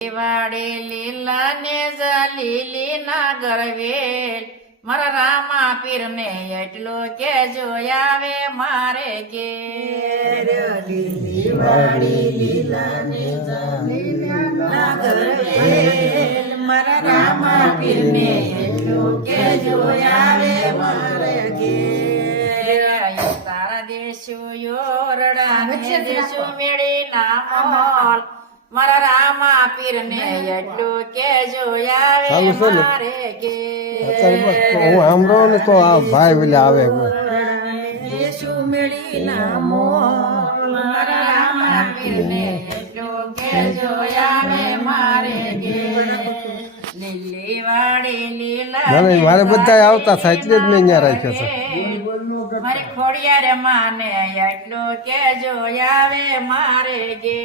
વાડે લીલા ને લીલી ના ગરવેલ મારા રામા પીર ને એટલો કે જોયાવે મારે કે. વાડી લીલા ને ના ગરવેલ મારા રામા પીર ને એટલો કે જોયાવે મારે કે. તારા દેશો યોરડા દેશો મેળી ના મોલ. મારા રામા પીર ને એટલું કે જોયાવે? મારે કે હું સાંભળો ને તો આ ભાઈ પેલા આવે દેશો મેળી નામો મારા રામા પીર ને એટલું કે જોયાવે મારે કે. મારે બધા આવતા થાય એટલે જ મેં અહીંયા રાખ્યો છે. મારી ખોડિયારે માને એટલું કે જોયાવે મારે લીલી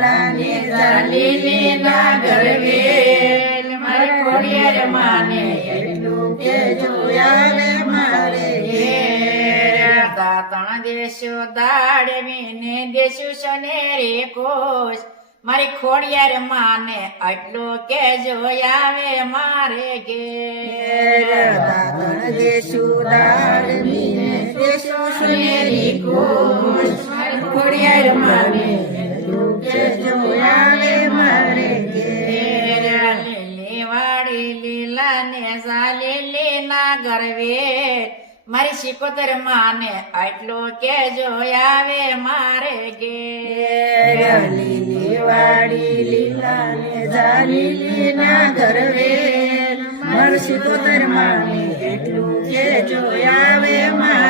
વાડી લીલા ને ગરવે મારે ખોડિયારે માને એટલું કે જોયાવે મારે ઘેર દેશો દાડે દાડવીને દેશો શનેરી કોશ મારી ખોડિયાર માને આટલું કે જોયા જોયાવે મારે ઘેર દાતણ દેશો દાડવીને દેશો શનેરી કોશ મારી ખોડિયાર માને કે જોયાવે મારે ઘેર લીલી ને ઝાલીલી ના ગરવે મારી શિકોતર માને આટલું કે જોયાવે મારે ગે. વાડી લીલા ને ના ગરવે મારી શિકોતર માને એટલું કે જોયાવે મારે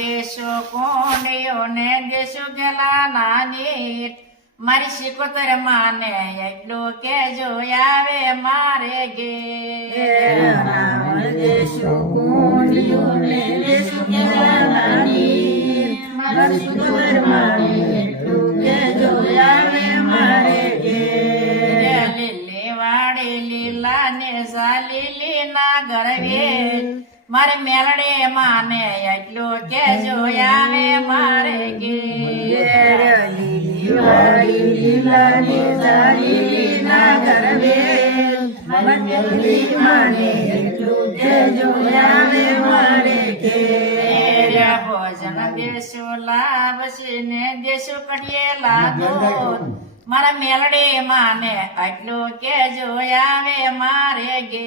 દેશો કોંડિયો ને દેશો ગેલા નાની. મારી શિકોતર માને એટલું કે જોયાવે મારે ઘેર. નાવણ દેશો કોંડિયો ને દેશો ગેલા નાની મારી મારે મેલડે માને એટલું કે જોયાવે મારે ભોજન દેશો લાવશે ને દેશો કઢિયેલા દૂધ મારા મેલડે માને આટલું કે જોયાવે મારે ગે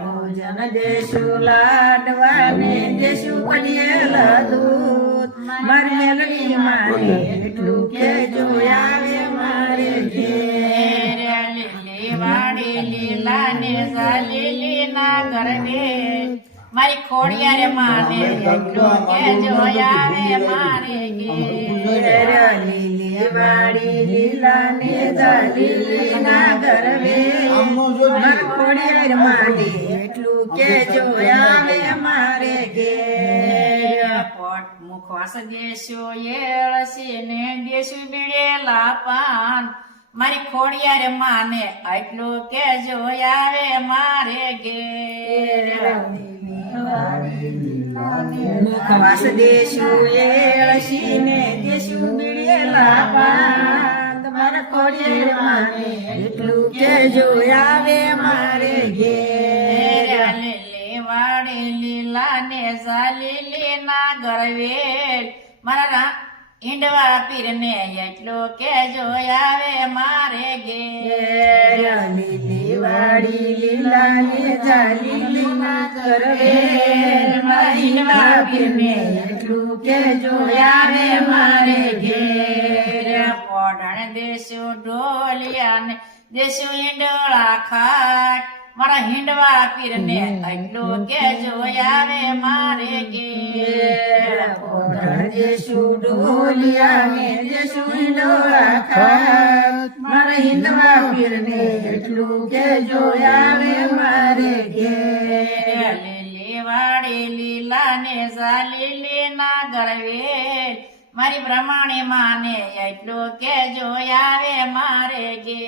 ભોજન દેશુ લાડવાને દેશું કડિયેલા દૂધ મારી મેલડી માને એટલું કે જોયાવે મારે ઘેર. લીલી વાડી લીલા ને સાલી લીલા ગરબે મારી ખોડિયારે માને એટલું કે જોયાવે મારે લીલી વાડી લીલા ને મારી ખોડિયાર માને એટલું કે જોયાવે મારે ઘેર પોટ મુખવાસ દેશો એળસી ને દેશુ બીડેલા પાન. મારી ખોડિયારે માને આટલું કે જોયાવે મારે ઘેર મુખવાસ દેશુ એળસી ને દેશુ બીડેલા પાન મારા ખોડિયાર માને, એટલું કે જોયાવે મારે ઘેર. વાડી લીલા ને ઝાલીલી ના ગરવેલ મારા ઈંડવા પીર ને એટલું કે જોયાવે મારે ઘેર લીલી વાડી લીલા ને ઝાલીલી ના મહિમા મારા ઈંડવા પીર ને એટલું કે જોયાવે મારે ઘેર. પોઢણ દેશો ઢોલિયા ને દેશો ઈંડળા ખાટ. મારા હિંડવા પીરને એટલું કે જોયાવે મારે ઘેર. પોઢણ દેશો ઢોલિયા ને દેશો ઈંડળા ખાટ. મારા હિંડવા પીરને એટલું કે જોયાવે વાડી ઝાલીલે ને ગરવેલ મારી પ્રમાણે માને એટલું કે જોયાવે મારે ગે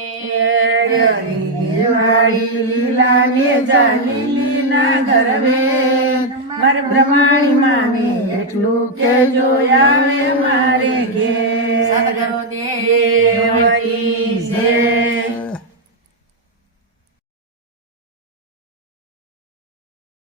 ને ગરવેલ મારે પ્રમાણે માને એટલું કે જો આવે મારે ઘેર. સદગુરુ દેવ દેવકી જય